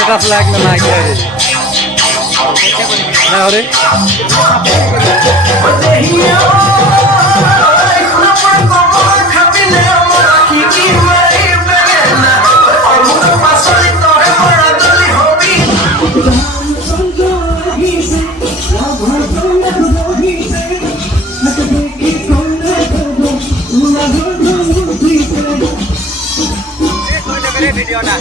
status लागलं ना क्या रे ना रे वीडियो ना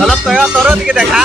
অলপ তই তোর দিকে দেখা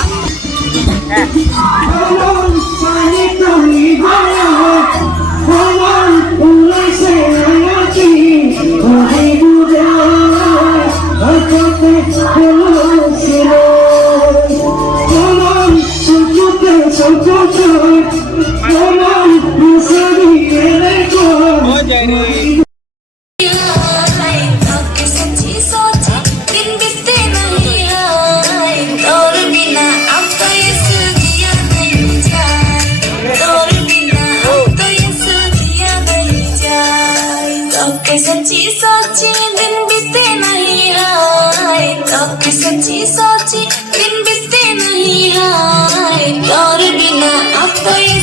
सच्ची सोची दिन बीते नहीं हाय कभी सच्ची सोची दिन बीते नहीं हाय और बिना अब तो ये